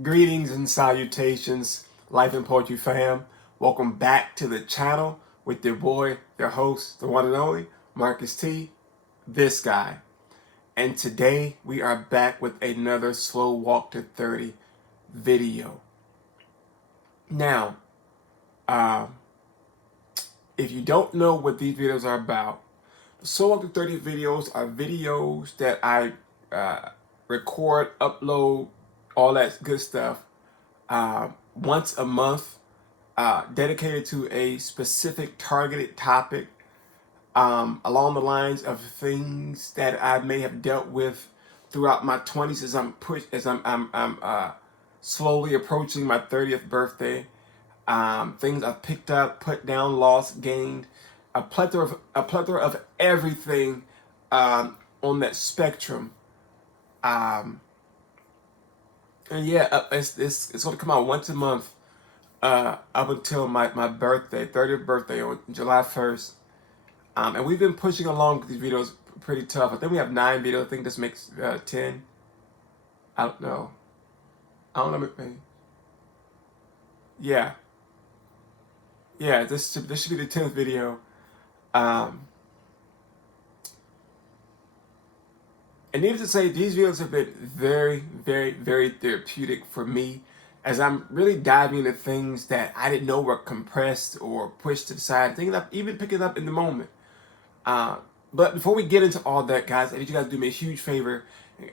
Greetings and salutations, Life and Poetry fam. Welcome back to the channel with your boy, your host, the one and only, Marcus T, this guy. And today we are back with another Slow Walk to 30 video. Now, if you don't know what these videos are about, the Slow Walk to 30 videos are videos that I record, upload, all that good stuff once a month, dedicated to a specific targeted topic along the lines of things that I may have dealt with throughout my 20s as I'm slowly approaching my 30th birthday. Things I've picked up, put down, lost, gained, a plethora of everything on that spectrum. And yeah, it's going to come out once a month up until my birthday, 30th birthday on July 1st. And we've been pushing along with these videos pretty tough. I think we have 9 videos. I think this makes 10. I don't know. Maybe. Yeah. Yeah, this should be the 10th video. And needless to say, these videos have been very, very, very therapeutic for me as I'm really diving into things that I didn't know were compressed or pushed to the side, things I'm even picking up in the moment. But before we get into all that, guys, I need you guys to do me a huge favor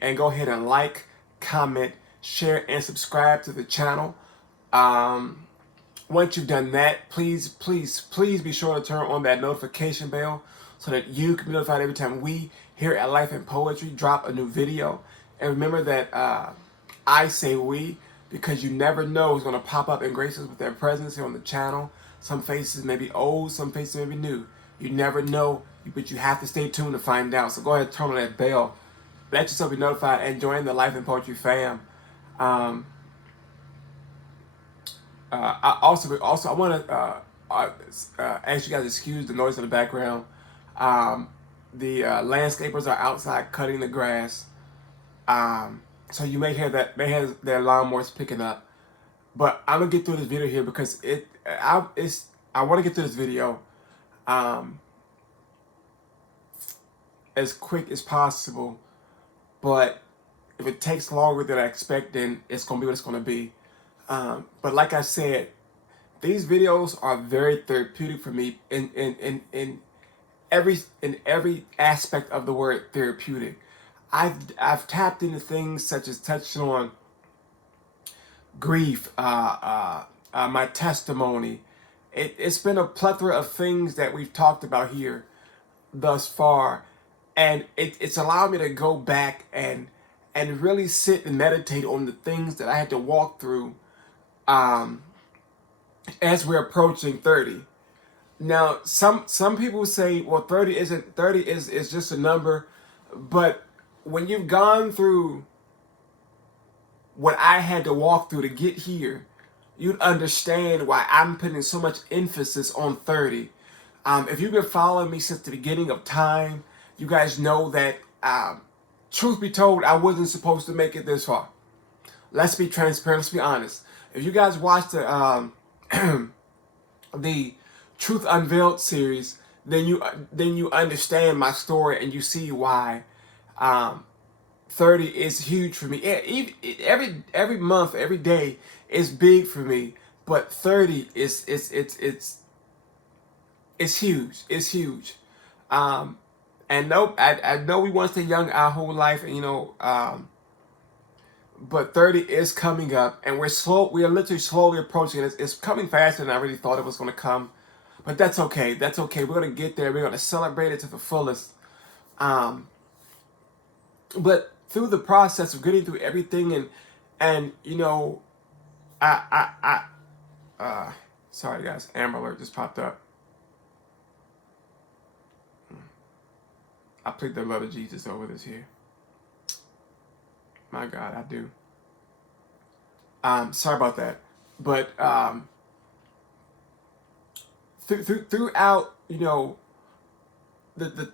and go ahead and like, comment, share, and subscribe to the channel. Once you've done that, please be sure to turn on that notification bell so that you can be notified every time we here at Life and Poetry drop a new video. And remember that I say we because you never know who's going to pop up and grace us with their presence here on the channel. Some faces may be old, some faces may be new. You never know, but you have to stay tuned to find out. So go ahead and turn on that bell. Let yourself be notified and join the Life and Poetry fam. I want to ask you guys to excuse the noise in the background. The landscapers are outside cutting the grass, so you may hear their lawnmowers picking up. But I'm gonna get through this video here because I want to get through this video as quick as possible. But if it takes longer than I expect, then it's gonna be what it's gonna be. But like I said, these videos are very therapeutic for me in every aspect of the word therapeutic. I've tapped into things such as touching on grief, my testimony. It's been a plethora of things that we've talked about here thus far, and it's allowed me to go back and really sit and meditate on the things that I had to walk through as we're approaching 30. Now, some people say, well, 30 is just a number, but when you've gone through what I had to walk through to get here, you'd understand why I'm putting so much emphasis on 30. If you've been following me since the beginning of time, you guys know that, truth be told, I wasn't supposed to make it this far. Let's be transparent. Let's be honest. If you guys watched the the Truth Unveiled series, then you understand my story and you see why 30 is huge for me. Every month, every day is big for me, but 30 is huge. It's huge. And no, I know we want to stay young our whole life, and but 30 is coming up, and we are literally slowly approaching it. It's coming faster than I really thought it was going to come. But that's okay. That's okay. We're going to get there. We're going to celebrate it to the fullest. But through the process of getting through everything and sorry guys, Amber Alert just popped up. I plead the blood of Jesus over this here. My God, I do. Sorry about that. But throughout,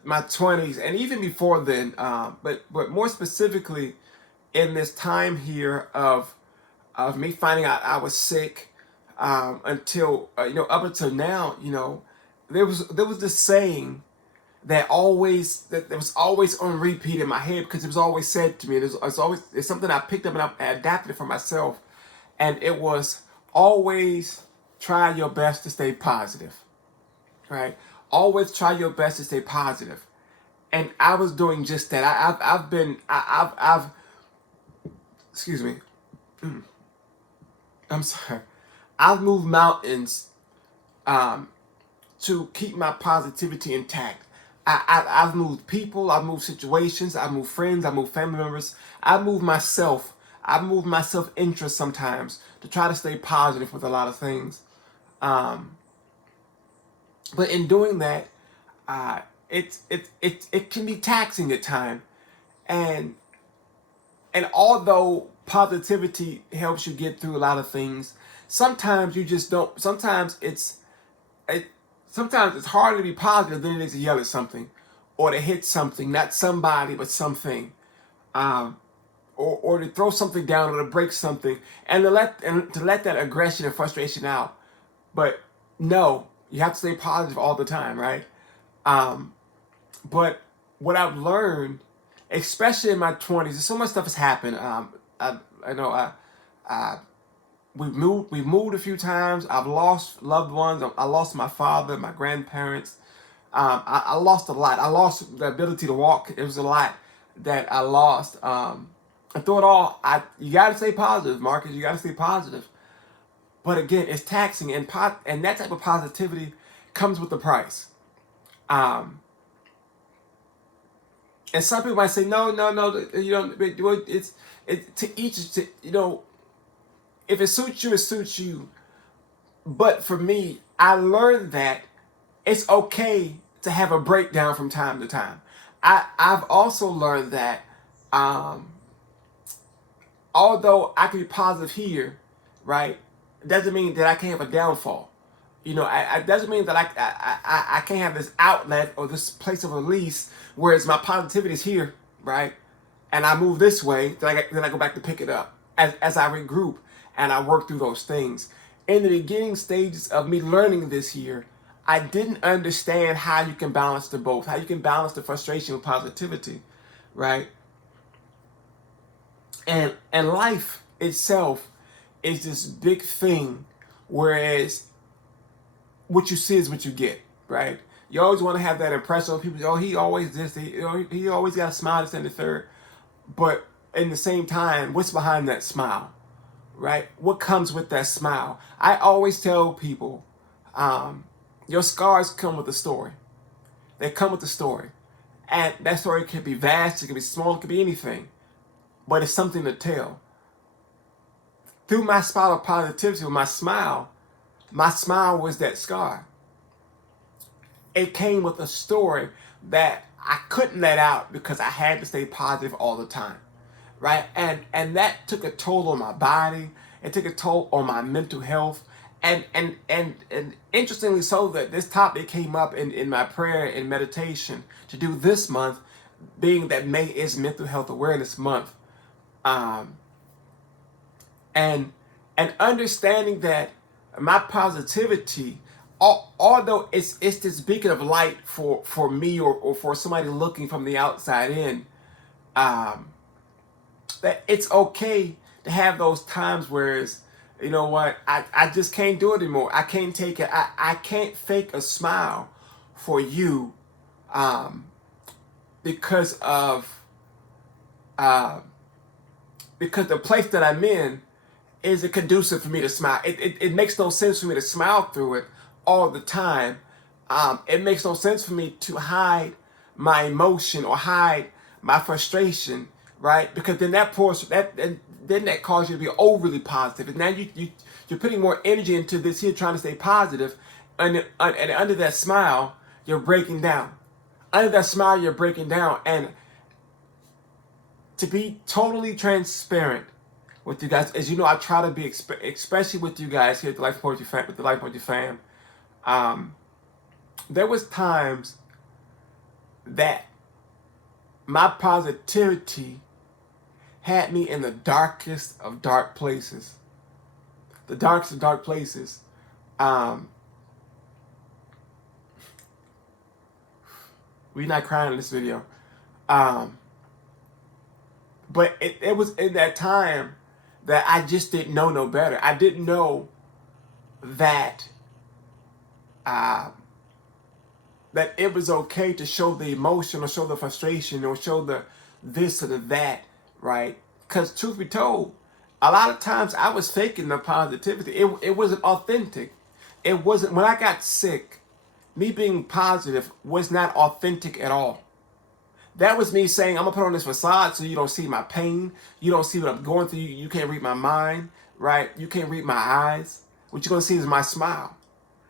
my 20s and even before then, but more specifically in this time here of of me finding out I was sick, until up until now, there was this saying that was always on repeat in my head, because it was always said to me. It's something I picked up and I adapted it for myself, and it was always try your best to stay positive, right? Always try your best to stay positive, and I was doing just that. I've excuse me, I'm sorry. I've moved mountains, to keep my positivity intact. I've moved people, I've moved situations, I've moved friends, I've moved family members, I've moved myself. I've moved my self-interest sometimes to try to stay positive with a lot of things. Um, but in doing that, it can be taxing at times. And although positivity helps you get through a lot of things, sometimes you just don't. It, sometimes it's harder to be positive than it is to yell at something, or to hit something, not somebody but something, um, or to throw something down, or to break something, and to let that aggression and frustration out. But no, you have to stay positive all the time, right? Um, but what I've learned, especially in my 20s, so much stuff has happened. I know I we've moved a few times. I've lost loved ones. I lost my father, my grandparents. I lost a lot. I lost the ability to walk. It was a lot that I lost. And through it all, you got to stay positive, Marcus. You got to stay positive. But again, it's taxing, and that type of positivity comes with the price. Um, and some people might say, no, no, no, it's to each, if it suits you, it suits you. But for me, I learned that it's okay to have a breakdown from time to time. I've also learned that, um, although I can be positive here, right, doesn't mean that I can't have a downfall. It doesn't mean that I can't have this outlet or this place of release, whereas my positivity is here, right? And I move this way, then I go back to pick it up as I regroup and I work through those things. In the beginning stages of me learning this year, I didn't understand how you can balance the both, how you can balance the frustration with positivity, right? And life itself is this big thing, whereas what you see is what you get, right? You always want to have that impression on people. Oh, he always this. He always got a smile, this and the third. But in the same time, what's behind that smile, right? What comes with that smile? I always tell people, your scars come with a story. They come with a story, and that story can be vast, it can be small, it can be anything, but it's something to tell. Through my spot of positivity, with my smile was that scar. It came with a story that I couldn't let out because I had to stay positive all the time, right? And that took a toll on my body. It took a toll on my mental health. And interestingly so, that this topic came up in my prayer and meditation to do this month, being that May is Mental Health Awareness Month. Um, and and understanding that my positivity, although it's this beacon of light for me, or for somebody looking from the outside in, um, that it's okay to have those times where it's, you know what, I just can't do it anymore. I can't take it. I can't fake a smile for you, um, because of uh, because the place that I'm in isn't conducive for me to smile. It makes no sense for me to smile through it all the time. It makes no sense for me to hide my emotion or hide my frustration, right? Because then then that causes you to be overly positive, and now you're putting more energy into this here, trying to stay positive, and under that smile you're breaking down. Under that smile you're breaking down, and to be totally transparent with you guys, as you know, I try to be, especially with you guys here at the Life Poetry Fam, with the Life Poetry Fam. Um, there was times that my positivity had me in the darkest of dark places. the darkest of dark places. We're not crying in this video. But it was in that time that I just didn't know no better. I didn't know that that it was okay to show the emotion or show the frustration or show the this or the that, right? Because truth be told, a lot of times I was faking the positivity. It wasn't authentic. It wasn't, when I got sick, me being positive was not authentic at all. That was me saying, I'm going to put on this facade so you don't see my pain. You don't see what I'm going through. You can't read my mind, right? You can't read my eyes. What you're going to see is my smile.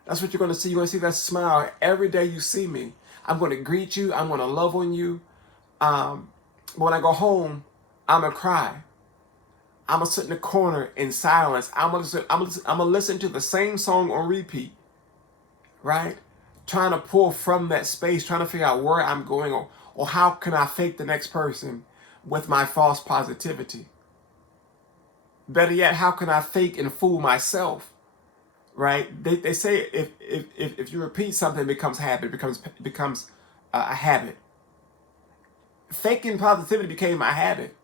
That's what you're going to see. You're going to see that smile every day you see me. I'm going to greet you. I'm going to love on you. When I go home, I'm going to cry. I'm going to sit in the corner in silence. I'm going to listen to the same song on repeat, right? Trying to pull from that space, trying to figure out where I'm going, or how can I fake the next person with my false positivity. Better yet, how can I fake and fool myself, right? They say if you repeat something, it becomes habit, it becomes a habit. Faking positivity became my habit,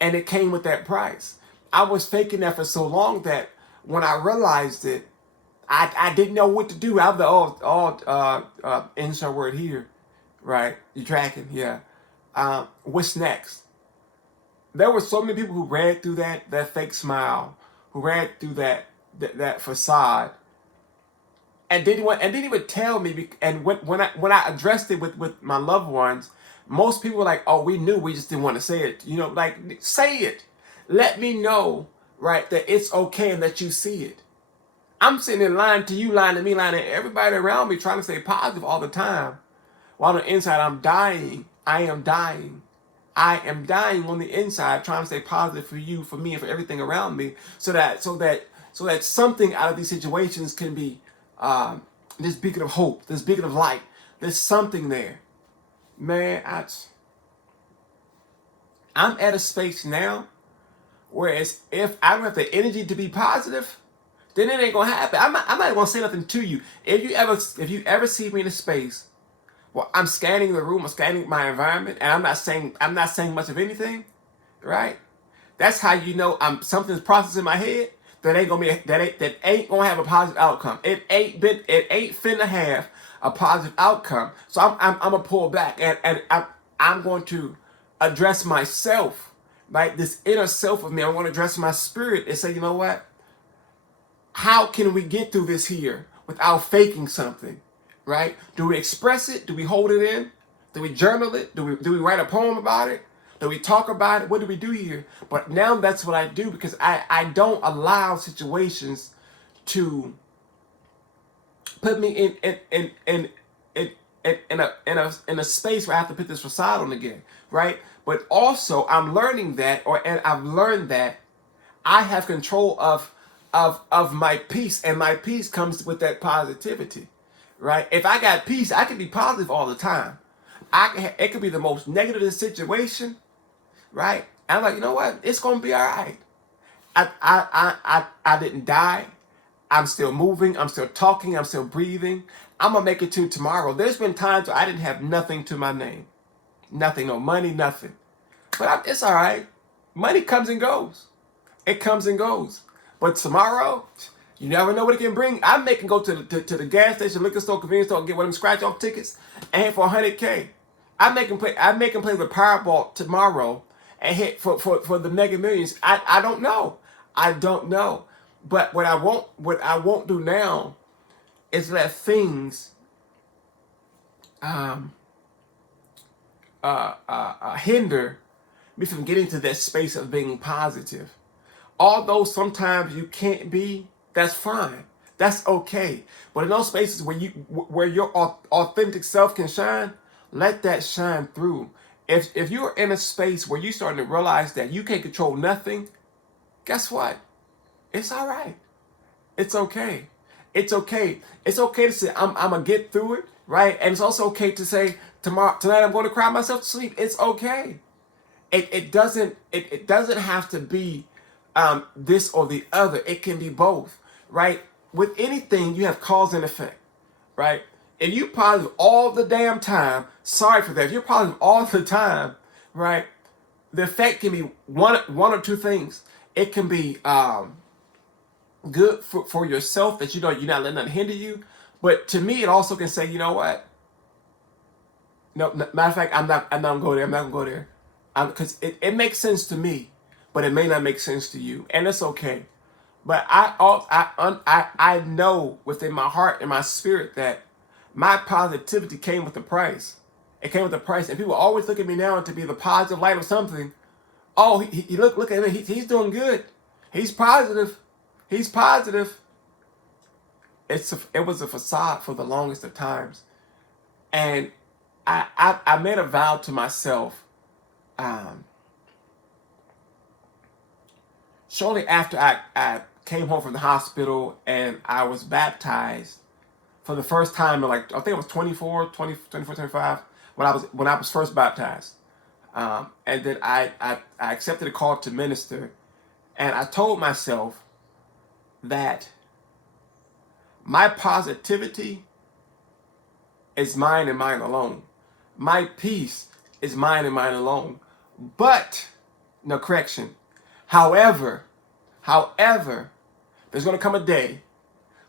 and it came with that price. I was faking that for so long that when I realized it, I didn't know what to do. I was the insert word here, right? You tracking? Yeah. What's next? There were so many people who read through that fake smile, who read through that facade, and didn't even tell me. And when I addressed it with my loved ones, most people were like, "Oh, we knew. We just didn't want to say it." You know, like, say it. Let me know, right, that it's okay and that you see it. I'm sitting in line to you, lying to me, lying to everybody around me, trying to stay positive all the time. While on the inside, I'm dying. I am dying. I am dying on the inside, trying to stay positive for you, for me, and for everything around me, so that something out of these situations can be this beacon of hope, this beacon of light. There's something there, man. I'm at a space now where if I don't have the energy to be positive, then it ain't gonna happen. I'm not gonna say nothing to you. If you ever see me in a space, well, I'm scanning the room, I'm scanning my environment, and I'm not saying much of anything, right? That's how you know something's processing in my head that ain't gonna have a positive outcome. It ain't finna have a positive outcome. So I'm gonna pull back, and I'm going to address myself, right? This inner self of me. I want to address my spirit and say, you know what? How can we get through this here without faking something, right? Do we express it? Do we hold it in? Do we journal it? Do we write a poem about it? Do we talk about it? What do we do here? But now that's what I do, because I don't allow situations to put me in a space where I have to put this facade on again, right? But also I'm learning that, and I've learned that I have control of my peace, and my peace comes with that positivity, right? If I got peace, I can be positive all the time. It could be the most negative situation, right? And I'm like, you know what? It's gonna be all right. I didn't die. I'm still moving. I'm still talking. I'm still breathing. I'm gonna make it to tomorrow. There's been times where I didn't have nothing to my name, nothing, no money, nothing. But it's all right. Money comes and goes. It comes and goes. But tomorrow, you never know what it can bring. I can go to the gas station, liquor store, convenience store, and get one of them scratch off tickets, and for $100K. I make them play the Powerball tomorrow and hit for the Mega Millions. I don't know. I don't know. But what I won't do now is let things hinder me from getting to that space of being positive. Although sometimes you can't be, that's fine. That's okay. But in those spaces where your authentic self can shine, let that shine through. If you're in a space where you're starting to realize that you can't control nothing, guess what? It's all right. It's okay. It's okay. It's okay to say I'm gonna get through it, right? And it's also okay to say tonight I'm going to cry myself to sleep. It's okay. It doesn't have to be this or the other. It can be both, right? With anything, you have cause and effect, right? If you're positive all the damn time, sorry for that. If you're positive all the time, right, the effect can be one or two things. It can be good for yourself, that you know you're not letting nothing hinder you. But to me, it also can say, you know what? No, matter of fact, I'm not gonna go there. I'm not gonna go there, because it makes sense to me, but it may not make sense to you, and it's okay. But I know within my heart and my spirit that my positivity came with a price. It came with a price, and people always look at me now to be the positive light of something. Oh, he look at him. He's doing good. He's positive. He's positive. It was a facade for the longest of times, and I made a vow to myself. Um, Shortly after I came home from the hospital and I was baptized for the first time in, like, I think it was 25 when I was first baptized. And then I accepted a call to minister, and I told myself that my positivity is mine and mine alone. My peace is mine and mine alone. But, no, correction. However, there's going to come a day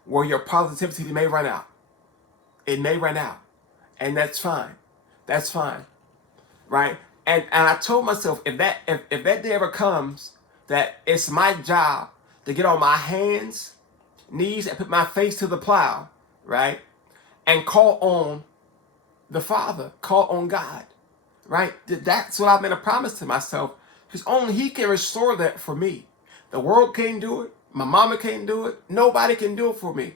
where your positivity may run out. It may run out. And that's fine. That's fine. Right? And I told myself, if that day ever comes, that it's my job to get on my hands, knees, and put my face to the plow, right? And call on the Father, call on God, right? That's what I've made a promise to myself, because only He can restore that for me. The world can't do it. My mama can't do it. Nobody can do it for me.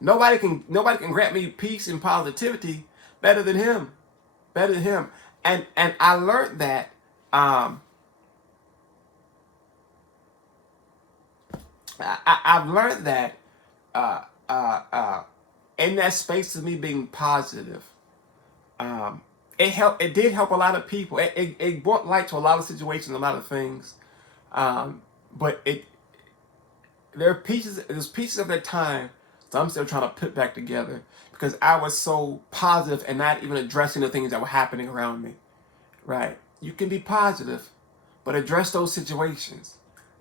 Nobody can grant me peace and positivity better than Him. Better than Him. And I learned that I've learned that in that space of me being positive, it did help a lot of people. It brought light to a lot of situations, a lot of things. But there's pieces of that time that I'm still trying to put back together, because I was so positive and not even addressing the things that were happening around me. Right? You can be positive, but address those situations.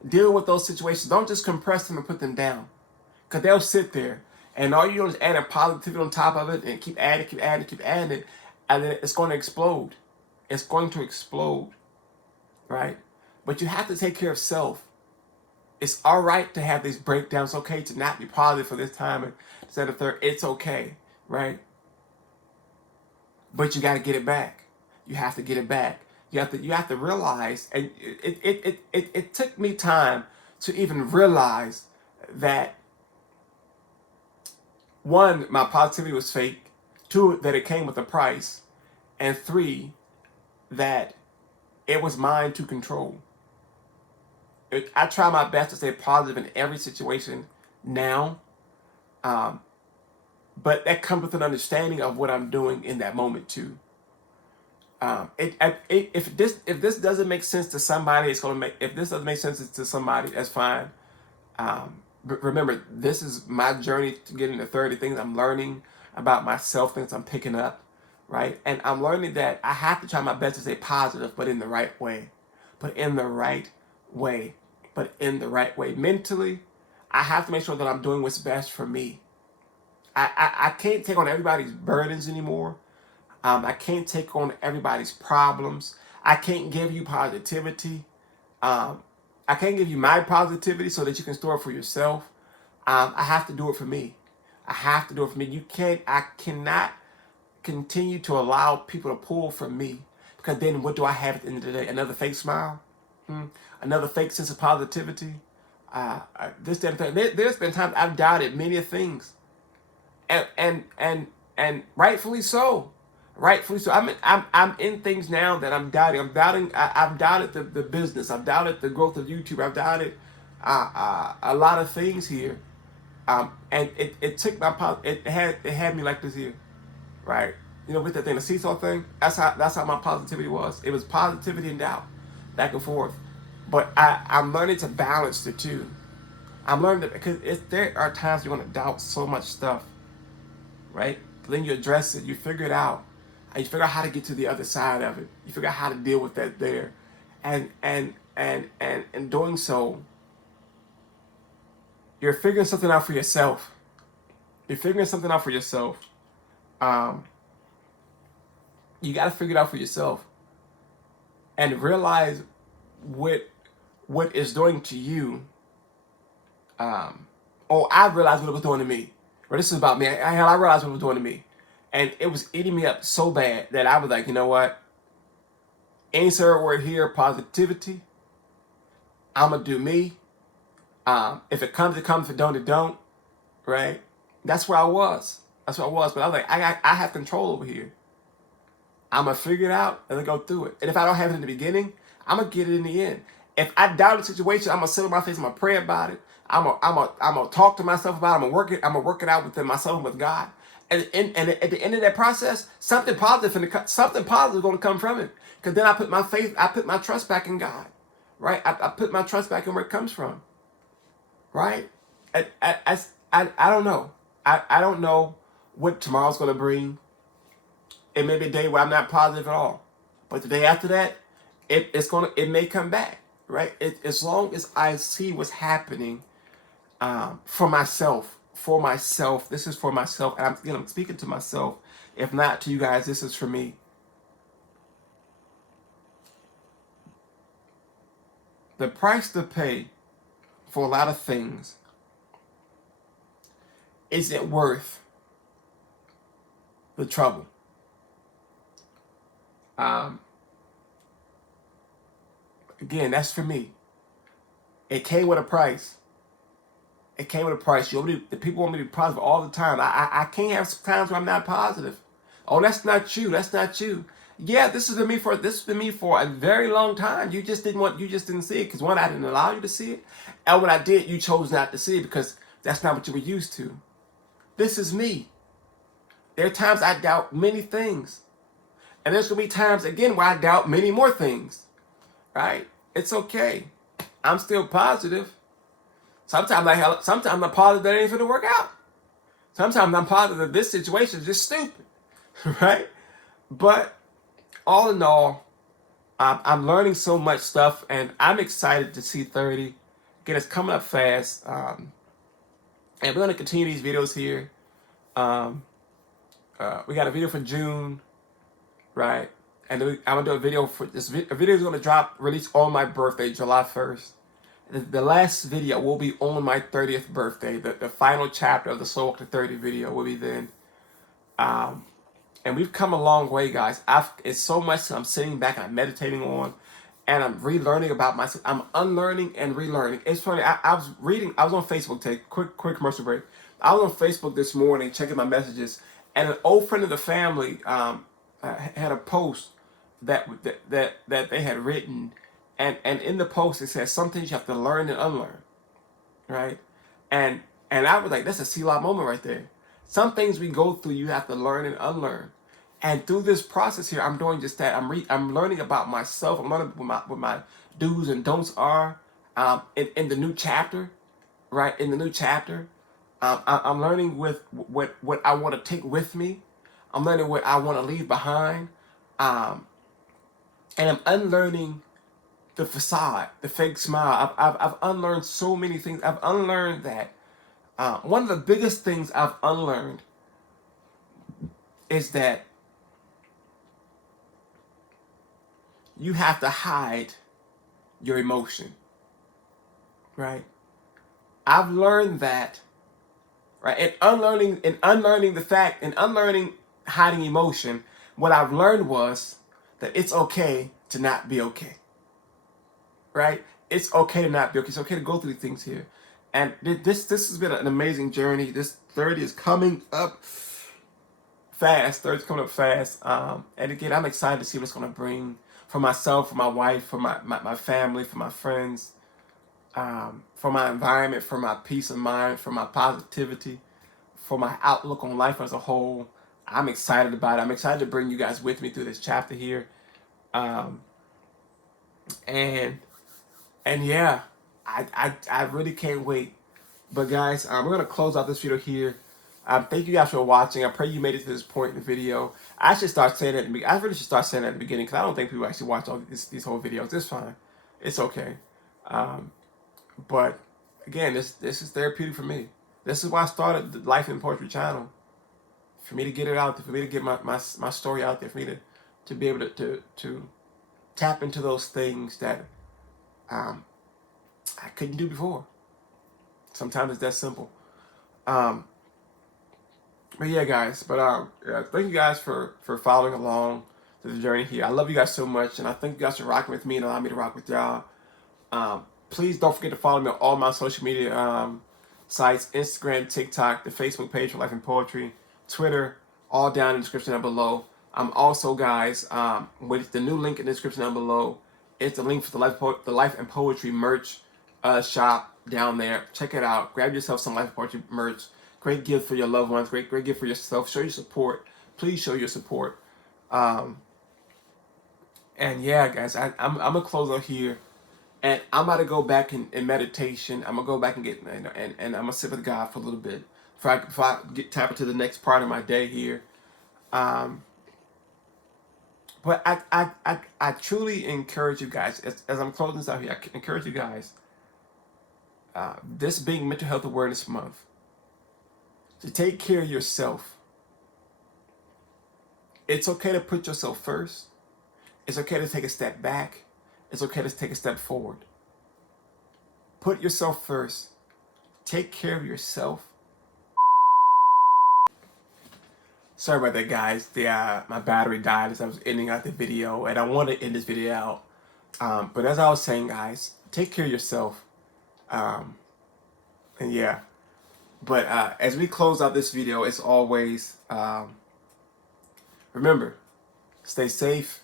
Deal with those situations. Don't just compress them and put them down, because they'll sit there, and all you do is add a positivity on top of it, and keep adding it, and then it's going to explode. It's going to explode, right? But you have to take care of self. It's all right to have these breakdowns. It's okay to not be positive for this time and instead of third. It's okay, right? But you got to get it back. You have to get it back. You have to realize, and it took me time to even realize that, one, my positivity was fake. Two, that it came with a price. And three, that it was mine to control. I try my best to stay positive in every situation now, but that comes with an understanding of what I'm doing in that moment too. If this doesn't make sense to somebody, if this doesn't make sense to somebody, that's fine. But remember, this is my journey to getting to 30, things I'm learning about myself, things I'm picking up, right? And I'm learning that I have to try my best to stay positive, but in the right way. But in the right way. But in the right way. Mentally, I have to make sure that I'm doing what's best for me. I can't take on everybody's burdens anymore. I can't take on everybody's problems. I can't give you positivity. I can't give you my positivity so that you can store it for yourself. I have to do it for me. I have to do it for me. I cannot continue to allow people to pull from me, because then what do I have at the end of the day? Another fake smile? Another fake sense of positivity? This, that, and that. There's been times I've doubted many things. And rightfully so. Rightfully so. I'm in things now that I'm doubting. I've doubted the business. I've doubted the growth of YouTube. I've doubted a lot of things here. And it took it had me like this here, right? You know, with that thing, the seesaw thing. That's how my positivity was. It was positivity and doubt, back and forth. But I'm learning to balance the two. I'm learning that because there are times you're going to doubt so much stuff, right? Then you address it, you figure it out, and you figure out how to get to the other side of it. You figure out how to deal with that there, and in doing so, you're figuring something out for yourself. You're figuring something out for yourself. Um, you got to figure it out for yourself, and realize what it's doing to you. I realized what it was doing to me. Or this is about me. I realized what it was doing to me, and it was eating me up so bad that I was like, you know what? Insert word here, positivity. I'm gonna do me. If it comes, it comes. If it don't, it don't. Right? That's where I was. That's where I was. But I was like, I have control over here. I'm gonna figure it out and then go through it. And if I don't have it in the beginning, I'm gonna get it in the end. If I doubt the situation, I'm gonna sit on my face. I'm gonna pray about it. I'm gonna talk to myself about it. I'm gonna work it out within myself and with God. And at the end of that process, something positive is gonna come from it. Because then I put my faith, I put my trust back in God. Right? I put my trust back in where it comes from. Right? I don't know. I don't know what tomorrow's gonna bring. It may be a day where I'm not positive at all, but the day after that, it may come back, right? As long as I see what's happening, for myself. This is for myself, and I'm speaking to myself. If not to you guys, this is for me. The price to pay for a lot of things isn't worth the trouble. Again, that's for me. It came with a price. It came with a price. The people want me to be positive all the time. I can't have times where I'm not positive. Oh, that's not you. That's not you. Yeah, this has been me for a very long time. You just didn't see it because one, I didn't allow you to see it, and when I did, you chose not to see it because that's not what you were used to. This is me. There are times I doubt many things, and there's gonna be times again where I doubt many more things. Right? It's okay. I'm still positive. Sometimes I'm positive that it ain't gonna work out. Sometimes I'm positive that this situation is just stupid. Right? But all in all, I'm learning so much stuff, and I'm excited to see 30. Again, it's coming up fast. And we're going to continue these videos here. We got a video for June, right? And then I'm going to do a video for this. A video is going to release on my birthday, July 1st. The last video will be on my 30th birthday. The final chapter of the Soul Walk to 30 video will be then. And we've come a long way, guys. It's so much that I'm sitting back and I'm meditating on, and I'm relearning about myself. I'm unlearning and relearning. It's funny. I was on Facebook. Take quick commercial break. I was on Facebook this morning checking my messages, and an old friend of the family had a post that they had written, and in the post it says some things you have to learn and unlearn, right? And I was like, that's a Selah moment right there. Some things we go through, you have to learn and unlearn. And through this process here, I'm doing just that. I'm learning about myself. I'm learning what my do's and don'ts are in the new chapter, right? In the new chapter, I'm learning with what I want to take with me. I'm learning what I want to leave behind, and I'm unlearning the facade, the fake smile. I've unlearned so many things. I've unlearned that. One of the biggest things I've unlearned is that you have to hide your emotion, right? I've learned that, right? And unlearning hiding emotion, what I've learned was that it's okay to not be okay, right? It's okay to not be okay. It's okay to go through things here. And this has been an amazing journey. This 30 is coming up fast. 30 is coming up fast. And again, I'm excited to see what it's going to bring for myself, for my wife, for my family, for my friends, for my environment, for my peace of mind, for my positivity, for my outlook on life as a whole. I'm excited about it. I'm excited to bring you guys with me through this chapter here. And And yeah, I really can't wait. But guys, we're gonna close out this video here. Thank you guys for watching. I pray you made it to this point in the video. I should start saying that. I really should start saying that at the beginning because I don't think people actually watch all these whole videos. It's fine. It's okay. Um, but again, this is therapeutic for me. This is why I started the Life and Poetry channel. For me to get it out there, for me to get my story out there, for me to be able to tap into those things that um, I couldn't do before. Sometimes it's that simple. Um, but yeah, guys. But yeah, thank you guys for following along to the journey here. I love you guys so much, and I thank you guys for rocking with me and allowing me to rock with y'all. Please don't forget to follow me on all my social media sites: Instagram, TikTok, the Facebook page for Life and Poetry, Twitter, all down in the description down below. I'm also, guys, with the new link in the description down below. It's the link for the Life and Poetry merch shop down there. Check it out. Grab yourself some Life and Poetry merch. Great gift for your loved ones. Great gift for yourself. Show your support. Please show your support. Um, and yeah, guys, I'm gonna close out here. And I'm about to go back in meditation. I'm gonna go back and get and I'm gonna sit with God for a little bit before I get tap into the next part of my day here. Um, but I truly encourage you guys as I'm closing this out here. I encourage you guys. This being Mental Health Awareness Month, to take care of yourself. It's okay to put yourself first. It's okay to take a step back. It's okay to take a step forward. Put yourself first. Take care of yourself. Sorry about that, guys. My battery died as I was ending out the video, and I want to end this video out. But as I was saying, guys, take care of yourself. And yeah. But as we close out this video, as always, remember, stay safe,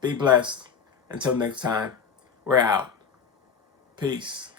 be blessed. Until next time, we're out. Peace.